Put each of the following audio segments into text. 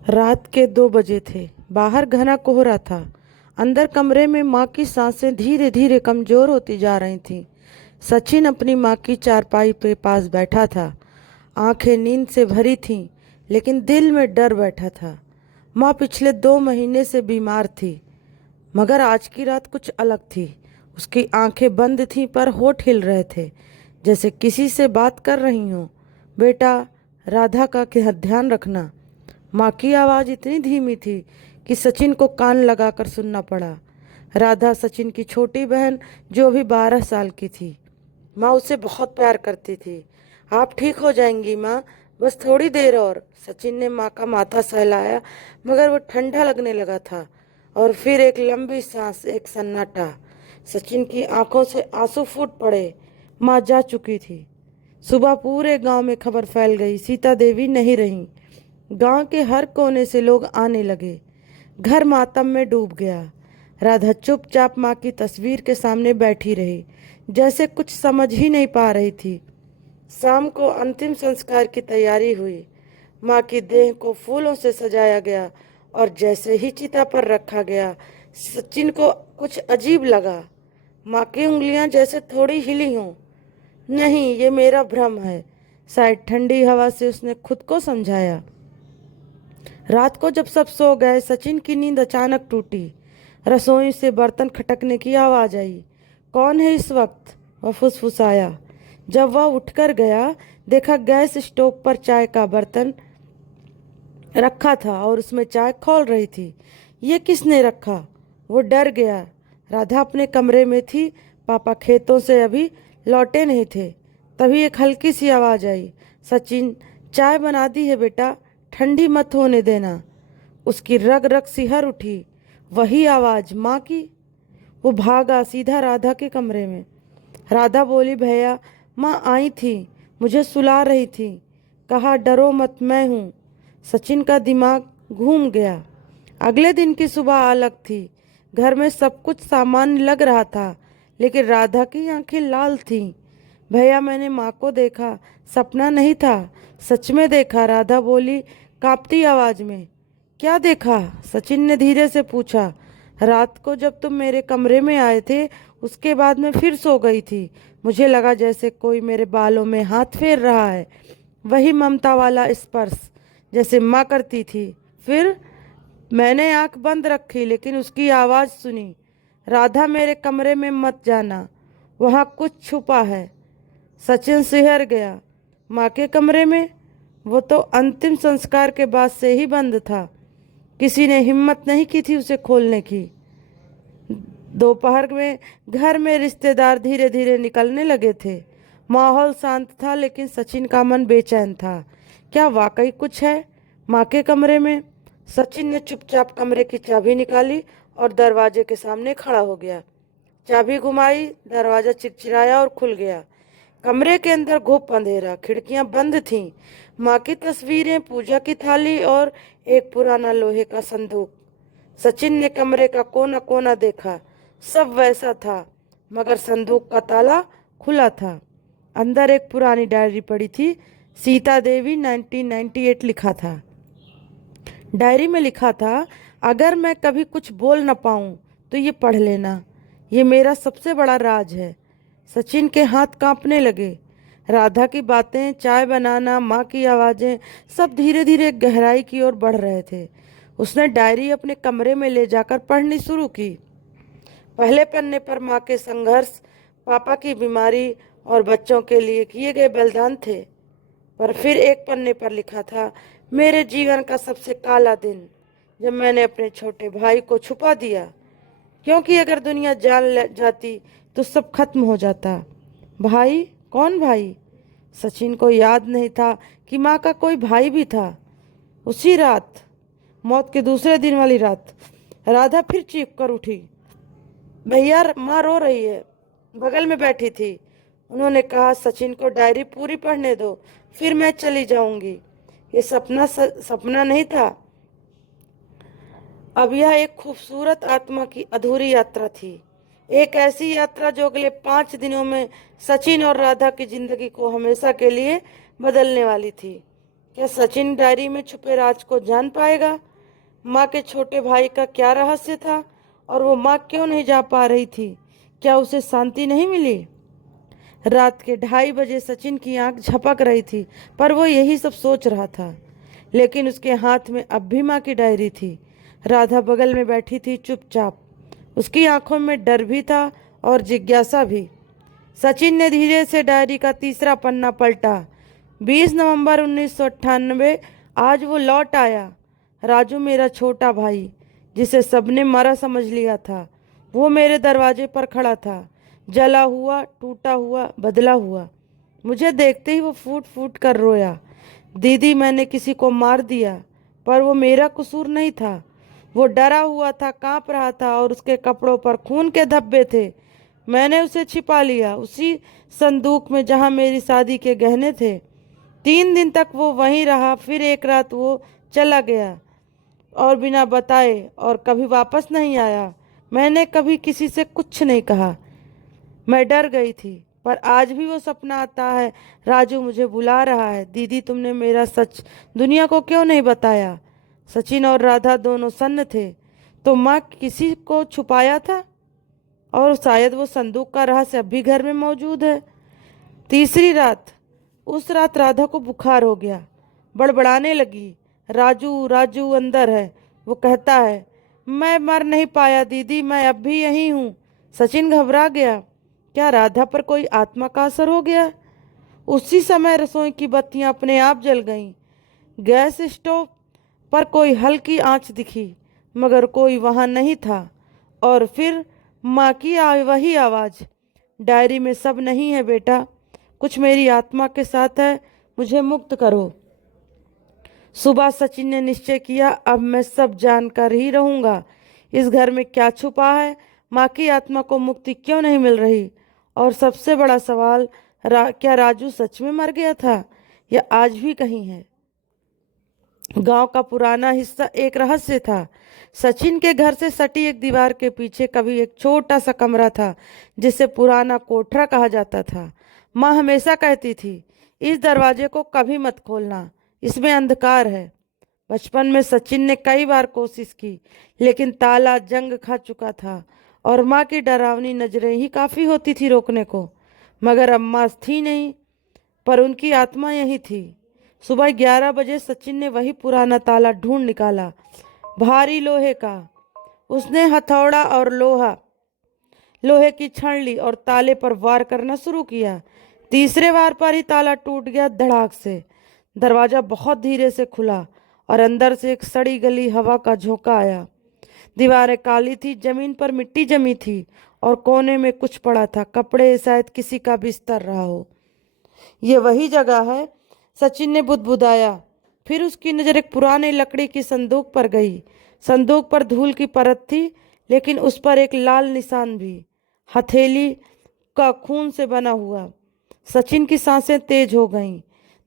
रात के 2 बजे थे। बाहर घना कोहरा था। अंदर कमरे में माँ की सांसें धीरे धीरे कमजोर होती जा रही थीं। सचिन अपनी माँ की चारपाई पे पास बैठा था। आंखें नींद से भरी थीं, लेकिन दिल में डर बैठा था। माँ पिछले 2 महीने से बीमार थी, मगर आज की रात कुछ अलग थी। उसकी आंखें बंद थीं पर होठ हिल रहे थे, जैसे किसी से बात कर रही हों। बेटा, राधा का ध्यान रखना। माँ की आवाज़ इतनी धीमी थी कि सचिन को कान लगाकर सुनना पड़ा। राधा सचिन की छोटी बहन, जो अभी 12 साल की थी। माँ उसे बहुत प्यार करती थी। आप ठीक हो जाएंगी माँ, बस थोड़ी देर और। सचिन ने माँ का माथा सहलाया, मगर वो ठंडा लगने लगा था। और फिर एक लंबी सांस, एक सन्नाटा। सचिन की आंखों से आंसू फूट पड़े। माँ जा चुकी थी। सुबह पूरे गांव में खबर फैल गई, सीता देवी नहीं रहीं। गांव के हर कोने से लोग आने लगे। घर मातम में डूब गया। राधा चुपचाप माँ की तस्वीर के सामने बैठी रही, जैसे कुछ समझ ही नहीं पा रही थी। शाम को अंतिम संस्कार की तैयारी हुई। माँ की देह को फूलों से सजाया गया और जैसे ही चिता पर रखा गया, सचिन को कुछ अजीब लगा। माँ की उंगलियां जैसे थोड़ी हिली हों। नहीं, ये मेरा भ्रम है, शायद ठंडी हवा से उसने खुद को समझाया। रात को जब सब सो गए, सचिन की नींद अचानक टूटी। रसोई से बर्तन खटकने की आवाज आई। कौन है इस वक्त? वह फुसफुसाया। जब वह उठकर गया, देखा गैस स्टोव पर चाय का बर्तन रखा था और उसमें चाय खौल रही थी। ये किसने रखा? वो डर गया। राधा अपने कमरे में थी। पापा खेतों से अभी लौटे नहीं थे। तभी एक हल्की सी आवाज आई, सचिन, चाय बना दी है बेटा, ठंडी मत होने देना। उसकी रग रग सिहर उठी। वही आवाज माँ की। वो भागा सीधा राधा के कमरे में। राधा बोली, भैया, माँ आई थी, मुझे सुला रही थी, कहा डरो मत, मैं हूँ। सचिन का दिमाग घूम गया। अगले दिन की सुबह अलग थी। घर में सब कुछ सामान्य लग रहा था, लेकिन राधा की आंखें लाल थीं। भैया, मैंने माँ को देखा, सपना नहीं था, सच में देखा, राधा बोली कांपती आवाज में। क्या देखा? सचिन ने धीरे से पूछा। रात को जब तुम मेरे कमरे में आए थे, उसके बाद मैं फिर सो गई थी। मुझे लगा जैसे कोई मेरे बालों में हाथ फेर रहा है। वही ममता वाला स्पर्श, जैसे माँ करती थी। फिर मैंने आंख बंद रखी, लेकिन उसकी आवाज़ सुनी, राधा मेरे कमरे में मत जाना, वहाँ कुछ छुपा है। सचिन सिहर गया। माँ के कमरे में? वो तो अंतिम संस्कार के बाद से ही बंद था। किसी ने हिम्मत नहीं की थी उसे खोलने की। दोपहर में घर में रिश्तेदार धीरे धीरे निकलने लगे थे। माहौल शांत था, लेकिन सचिन का मन बेचैन था। क्या वाकई कुछ है माँ के कमरे में? सचिन ने चुपचाप कमरे की चाबी निकाली और दरवाजे के सामने खड़ा हो गया। चाबी घुमाई, दरवाजा चिरचिराया और खुल गया। कमरे के अंदर घुप अंधेरा, खिड़कियां बंद थीं। माँ की तस्वीरें, पूजा की थाली और एक पुराना लोहे का संदूक। सचिन ने कमरे का कोना कोना देखा, सब वैसा था, मगर संदूक का ताला खुला था। अंदर एक पुरानी डायरी पड़ी थी। सीता देवी 1998 लिखा था। डायरी में लिखा था, अगर मैं कभी कुछ बोल न पाऊं तो ये पढ़ लेना, ये मेरा सबसे बड़ा राज है। सचिन के हाथ कांपने लगे। राधा की बातें, चाय बनाना, माँ की आवाज़ें, सब धीरे धीरे गहराई की ओर बढ़ रहे थे। उसने डायरी अपने कमरे में ले जाकर पढ़नी शुरू की। पहले पन्ने पर माँ के संघर्ष, पापा की बीमारी और बच्चों के लिए किए गए बलिदान थे। पर फिर एक पन्ने पर लिखा था, मेरे जीवन का सबसे काला दिन, जब मैंने अपने छोटे भाई को छुपा दिया, क्योंकि अगर दुनिया जाती तो सब खत्म हो जाता। भाई? कौन भाई? सचिन को याद नहीं था कि माँ का कोई भाई भी था। उसी रात, मौत के दूसरे दिन वाली रात, राधा फिर चीख कर उठी, भैया, माँ रो रही है। बगल में बैठी थी। उन्होंने कहा, सचिन को डायरी पूरी पढ़ने दो, फिर मैं चली जाऊंगी। ये सपना नहीं था, अब यह एक खूबसूरत आत्मा की अधूरी यात्रा थी। एक ऐसी यात्रा जो अगले 5 दिनों में सचिन और राधा की जिंदगी को हमेशा के लिए बदलने वाली थी। क्या सचिन डायरी में छुपे राज को जान पाएगा? माँ के छोटे भाई का क्या रहस्य था और वो माँ क्यों नहीं जा पा रही थी? क्या उसे शांति नहीं मिली? रात के 2:30 बजे सचिन की आंख झपक रही थी, पर वो यही सब सोच रहा था। लेकिन उसके हाथ में अब भी माँ की डायरी थी। राधा बगल में बैठी थी चुपचाप। उसकी आंखों में डर भी था और जिज्ञासा भी। सचिन ने धीरे से डायरी का तीसरा पन्ना पलटा। 20 नवंबर 1998। आज वो लौट आया। राजू, मेरा छोटा भाई, जिसे सबने मरा समझ लिया था, वो मेरे दरवाजे पर खड़ा था, जला हुआ, टूटा हुआ, बदला हुआ। मुझे देखते ही वो फूट फूट कर रोया। दीदी, मैंने किसी को मार दिया, पर वो मेरा कसूर नहीं था। वो डरा हुआ था, कांप रहा था और उसके कपड़ों पर खून के धब्बे थे। मैंने उसे छिपा लिया उसी संदूक में जहां मेरी शादी के गहने थे। 3 दिन तक वो वहीं रहा, फिर एक रात वो चला गया और बिना बताए, और कभी वापस नहीं आया। मैंने कभी किसी से कुछ नहीं कहा। मैं डर गई थी, पर आज भी वो सपना आता है। राजू मुझे बुला रहा है। दीदी, तुमने मेरा सच दुनिया को क्यों नहीं बताया? सचिन और राधा दोनों सन्न थे, तो माँ किसी को छुपाया था, और शायद वो संदूक का रहस्य अब भी घर में मौजूद है। तीसरी रात। उस रात राधा को बुखार हो गया, बड़बड़ाने लगी। राजू, राजू अंदर है, वो कहता है। मैं मर नहीं पाया दीदी, मैं अब भी यहीं हूँ। सचिन घबरा गया। क्या राधा पर कोई आत्मा का असर हो गया? उसी समय रसोई की बत्तियां अपने आप जल गईं। गैस स्टोव पर कोई हल्की आंच दिखी, मगर कोई वहां नहीं था। और फिर माँ की वही आवाज़, डायरी में सब नहीं है बेटा, कुछ मेरी आत्मा के साथ है, मुझे मुक्त करो। सुबह सचिन ने निश्चय किया, अब मैं सब जानकर ही रहूंगा। इस घर में क्या छुपा है? माँ की आत्मा को मुक्ति क्यों नहीं मिल रही? और सबसे बड़ा सवाल, क्या राजू सच में मर गया था या आज भी कहीं है? गांव का पुराना हिस्सा एक रहस्य था। सचिन के घर से सटी एक दीवार के पीछे कभी एक छोटा सा कमरा था, जिसे पुराना कोठरा कहा जाता था। माँ हमेशा कहती थी, इस दरवाजे को कभी मत खोलना, इसमें अंधकार है। बचपन में सचिन ने कई बार कोशिश की, लेकिन ताला जंग खा चुका था और माँ की डरावनी नजरें ही काफी होती थी रोकने को। मगर अम्मा थी नहीं, पर उनकी आत्मा यही थी। सुबह 11 बजे सचिन ने वही पुराना ताला ढूंढ निकाला, भारी लोहे का। उसने हथौड़ा और लोहे की छड़ ली और ताले पर वार करना शुरू किया। तीसरे वार पर ही ताला टूट गया धड़ाक से। दरवाजा बहुत धीरे से खुला और अंदर से एक सड़ी गली हवा का झोंका आया। दीवारें काली थी, जमीन पर मिट्टी जमी थी और कोने में कुछ पड़ा था, कपड़े, शायद किसी का बिस्तर रहा हो। ये वही जगह है, सचिन ने बुदबुदाया। फिर उसकी नजर एक पुराने लकड़ी की संदूक पर गई। संदूक पर धूल की परत थी, लेकिन उस पर एक लाल निशान भी, हथेली का खून से बना हुआ। सचिन की सांसें तेज हो गईं।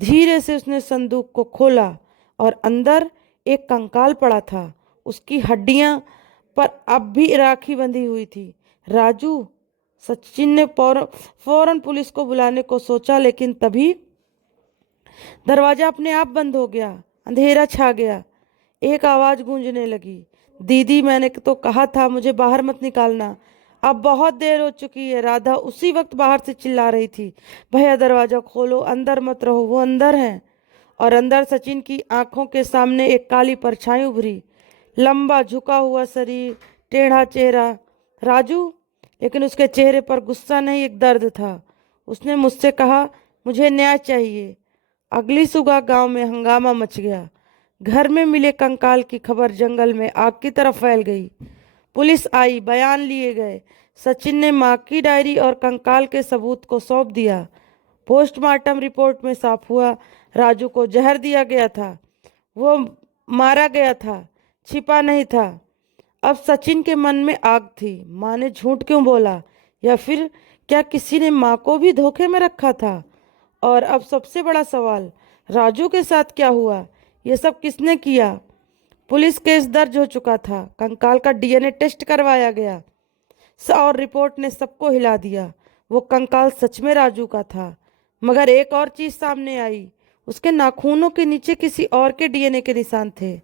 धीरे से उसने संदूक को खोला और अंदर एक कंकाल पड़ा था। उसकी हड्डियां पर अब भी राखी बंधी हुई थी। राजू! सचिन ने फौरन पुलिस को बुलाने को सोचा, लेकिन तभी दरवाजा अपने आप बंद हो गया। अंधेरा छा गया। एक आवाज गूंजने लगी, दीदी, मैंने तो कहा था मुझे बाहर मत निकालना, अब बहुत देर हो चुकी है। राधा उसी वक्त बाहर से चिल्ला रही थी, भैया दरवाजा खोलो, अंदर मत रहो, वो अंदर है। और अंदर सचिन की आंखों के सामने एक काली परछाई उभरी, लंबा झुका हुआ शरीर, टेढ़ा चेहरा। राजू! लेकिन उसके चेहरे पर गुस्सा नहीं, एक दर्द था। उसने मुझसे कहा, मुझे न्याय चाहिए। अगली सुबह गांव में हंगामा मच गया। घर में मिले कंकाल की खबर जंगल में आग की तरह फैल गई। पुलिस आई, बयान लिए गए। सचिन ने माँ की डायरी और कंकाल के सबूत को सौंप दिया। पोस्टमार्टम रिपोर्ट में साफ हुआ, राजू को जहर दिया गया था, वो मारा गया था, छिपा नहीं था। अब सचिन के मन में आग थी, माँ ने झूठ क्यों बोला, या फिर क्या किसी ने माँ को भी धोखे में रखा था? और अब सबसे बड़ा सवाल, राजू के साथ क्या हुआ? ये सब किसने किया? पुलिस केस दर्ज हो चुका था, कंकाल का डीएनए टेस्ट करवाया गया और रिपोर्ट ने सबको हिला दिया। वो कंकाल सच में राजू का था। मगर एक और चीज सामने आई, उसके नाखूनों के नीचे किसी और के डीएनए के निशान थे।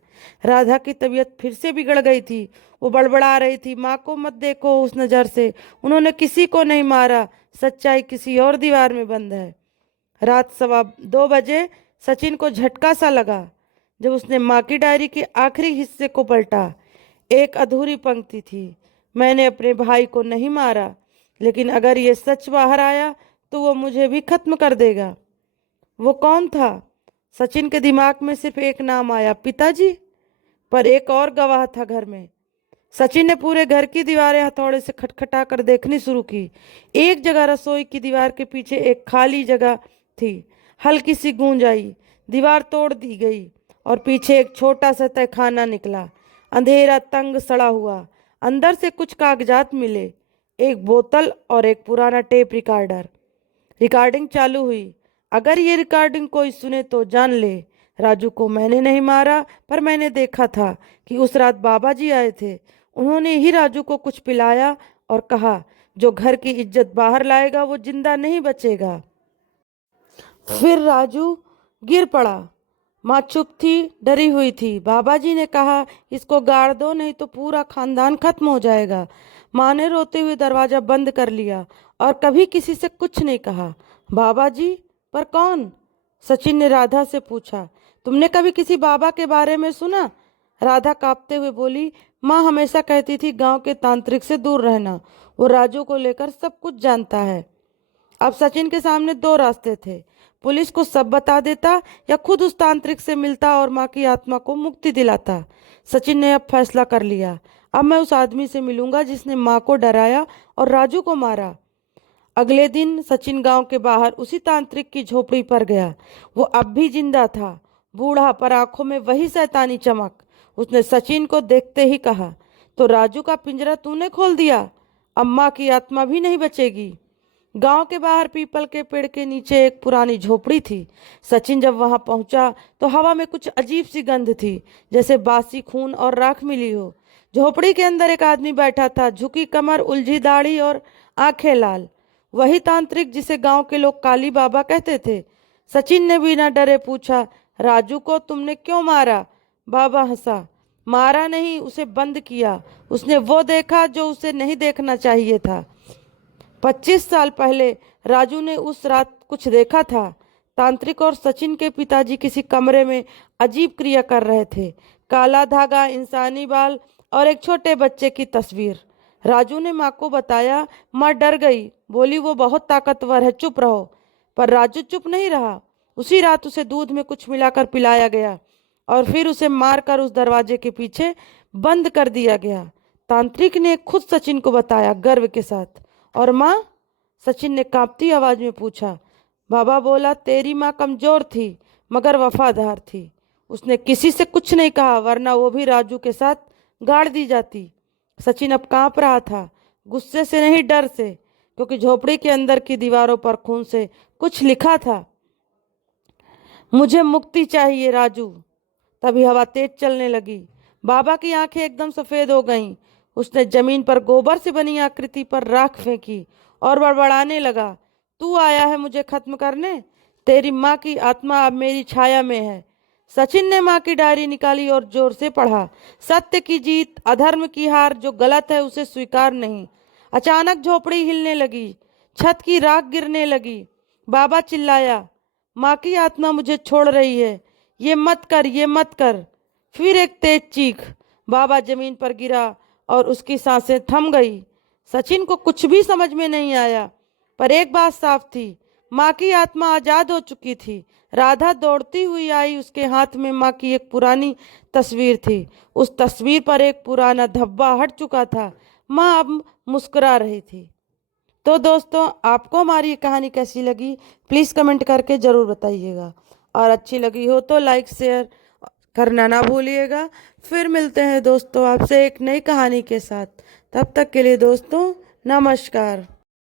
राधा की तबीयत फिर से बिगड़ गई थी। वो बड़बड़ा रही थी, माँ को मत देखो उस नज़र से, उन्होंने किसी को नहीं मारा, सच्चाई किसी और दीवार में बंद है। रात 2:15 सचिन को झटका सा लगा जब उसने माँ की डायरी के आखिरी हिस्से को पलटा। एक अधूरी पंक्ति थी, मैंने अपने भाई को नहीं मारा, लेकिन अगर ये सच बाहर आया तो वो मुझे भी खत्म कर देगा। वो कौन था? सचिन के दिमाग में सिर्फ एक नाम आया, पिताजी। पर एक और गवाह था घर में। सचिन ने पूरे घर की दीवारें हथौड़े से खटखटा कर देखनी शुरू की। एक जगह रसोई की दीवार के पीछे एक खाली जगह थी। हल्की सी गूंज आई, दीवार तोड़ दी गई और पीछे एक छोटा सा तहखाना निकला। अंधेरा, तंग, सड़ा हुआ। अंदर से कुछ कागजात मिले, एक बोतल और एक पुराना टेप रिकॉर्डर। रिकॉर्डिंग चालू हुई। अगर ये रिकॉर्डिंग कोई सुने तो जान ले, राजू को मैंने नहीं मारा, पर मैंने देखा था कि उस रात बाबा जी आए थे। उन्होंने ही राजू को कुछ पिलाया और कहा, जो घर की इज्जत बाहर लाएगा वो जिंदा नहीं बचेगा। फिर राजू गिर पड़ा। माँ चुप थी, डरी हुई थी। बाबा जी ने कहा, इसको गाड़ दो, नहीं तो पूरा खानदान खत्म हो जाएगा। माँ ने रोते हुए दरवाजा बंद कर लिया और कभी किसी से कुछ नहीं कहा। बाबा जी? पर कौन? सचिन ने राधा से पूछा। तुमने कभी किसी बाबा के बारे में सुना? राधा कांपते हुए बोली, माँ हमेशा कहती थी गांव के तांत्रिक से दूर रहना, वो राजू को लेकर सब कुछ जानता है। अब सचिन के सामने दो रास्ते थे, पुलिस को सब बता देता या खुद उस तांत्रिक से मिलता और माँ की आत्मा को मुक्ति दिलाता। सचिन ने अब फैसला कर लिया, अब मैं उस आदमी से मिलूंगा जिसने माँ को डराया और राजू को मारा। अगले दिन सचिन गांव के बाहर उसी तांत्रिक की झोपड़ी पर गया। वो अब भी जिंदा था, बूढ़ा, पर आंखों में वही शैतानी चमक। उसने सचिन को देखते ही कहा, तो राजू का पिंजरा तूने खोल दिया, अब माँ की आत्मा भी नहीं बचेगी। गांव के बाहर पीपल के पेड़ के नीचे एक पुरानी झोपड़ी थी। सचिन जब वहां पहुंचा तो हवा में कुछ अजीब सी गंध थी, जैसे बासी खून और राख मिली हो। झोपड़ी के अंदर एक आदमी बैठा था, झुकी कमर, उलझी दाढ़ी और आंखें लाल। वही तांत्रिक जिसे गांव के लोग काली बाबा कहते थे। सचिन ने बिना डरे पूछा, राजू को तुमने क्यों मारा? बाबा हंसा, मारा नहीं, उसे बंद किया। उसने वो देखा जो उसे नहीं देखना चाहिए था। 25 साल पहले राजू ने उस रात कुछ देखा था। तांत्रिक और सचिन के पिताजी किसी कमरे में अजीब क्रिया कर रहे थे। काला धागा, इंसानी बाल और एक छोटे बच्चे की तस्वीर। राजू ने माँ को बताया। माँ डर गई, बोली वो बहुत ताकतवर है, चुप रहो। पर राजू चुप नहीं रहा। उसी रात उसे दूध में कुछ मिलाकर पिलाया गया और फिर उसे मारकर उस दरवाजे के पीछे बंद कर दिया गया। तांत्रिक ने खुद सचिन को बताया, गर्व के साथ। और माँ? सचिन ने कांपती आवाज में पूछा। बाबा बोला, तेरी माँ कमजोर थी मगर वफादार थी। उसने किसी से कुछ नहीं कहा, वरना वो भी राजू के साथ गाड़ दी जाती। सचिन अब कांप रहा था, गुस्से से नहीं, डर से, क्योंकि झोपड़ी के अंदर की दीवारों पर खून से कुछ लिखा था। मुझे मुक्ति चाहिए राजू। तभी हवा तेज चलने लगी। बाबा की आंखें एकदम सफेद हो गईं। उसने जमीन पर गोबर से बनी आकृति पर राख फेंकी और बड़बड़ाने लगा, तू आया है मुझे खत्म करने? तेरी माँ की आत्मा अब मेरी छाया में है। सचिन ने माँ की डायरी निकाली और जोर से पढ़ा। सत्य की जीत, अधर्म की हार, जो गलत है उसे स्वीकार नहीं। अचानक झोपड़ी हिलने लगी, छत की राख गिरने लगी। बाबा चिल्लाया, माँ की आत्मा मुझे छोड़ रही है, ये मत कर, ये मत कर। फिर एक तेज चीख, बाबा जमीन पर गिरा और उसकी सांसें थम गई। सचिन को कुछ भी समझ में नहीं आया, पर एक बात साफ थी, माँ की आत्मा आजाद हो चुकी थी। राधा दौड़ती हुई आई, उसके हाथ में माँ की एक पुरानी तस्वीर थी। उस तस्वीर पर एक पुराना धब्बा हट चुका था। माँ अब मुस्कुरा रही थी। तो दोस्तों, आपको हमारी ये कहानी कैसी लगी प्लीज़ कमेंट करके ज़रूर बताइएगा, और अच्छी लगी हो तो लाइक शेयर करना ना भूलिएगा। फिर मिलते हैं दोस्तों आपसे एक नई कहानी के साथ। तब तक के लिए दोस्तों, नमस्कार।